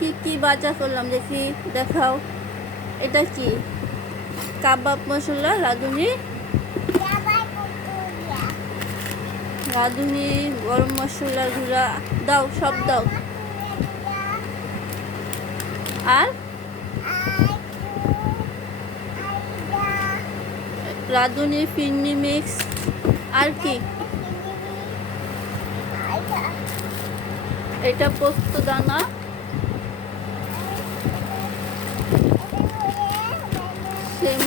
কি কি বাজা করলাম দেখি, দেখাও। এটা কি? কাবাব মশলা, রাঁধুনি? রাঁধুনি, গরম মশলা গুঁড়া। দাও, সব দাও। আর? রাঁধুনি, ফিন্নি মিক্স। আর কি? এটা পোস্ত দানা।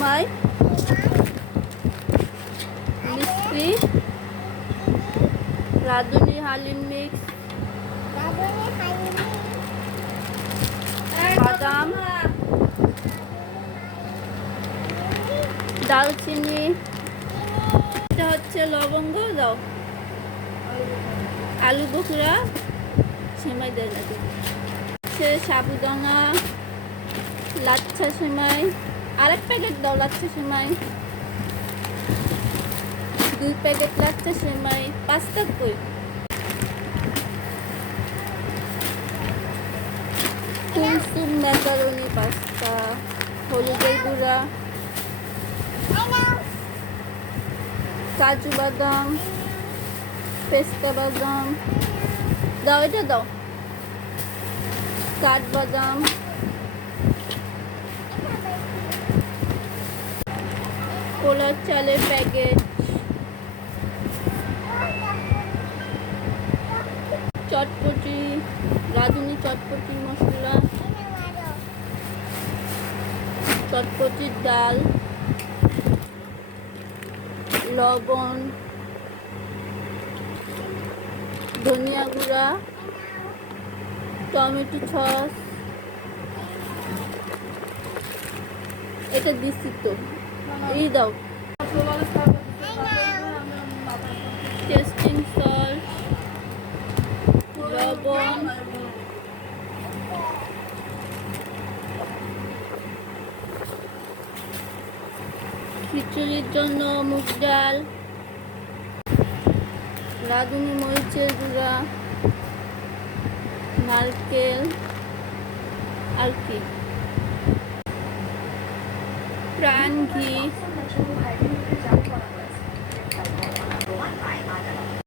সেমাই মিষ্টি। রাঁধুনি হালিম মিক্স। বাদাম। দালচিনি এটা হচ্ছে লবঙ্গ, দাও। আলু বকুড়া, সেমাই দেয় না সাবুদানা, লাচ্ছা সেমাই। আরেক প্যাকেট দাও লাচ্ছা সেমাই। দুই প্যাকেট লাচ্ছা সেমাই। পাঁচটা কই? কুলসুম ম্যাকারনি পাস্তা, হলুদের গুঁড়া, কাজু বাদাম, পেস্তা বাদাম। দাও, এটা দাও। কাঠবাদাম কোলার চালের প্যাকেট। চটপটি, রাঁধুনি চটপটি মশলা, চটপটির ডাল, লবণ, ধনিয়া গুঁড়া, টমেটো সস। এটা দিচ্ছি তো। এই দাও। টেস্টিং সল্ট খিচুড়ির জন্য মুগ ডাল রাঁধুনি মরিচের গুঁড়া নারকেল আর কি? প্রাণ ঘি।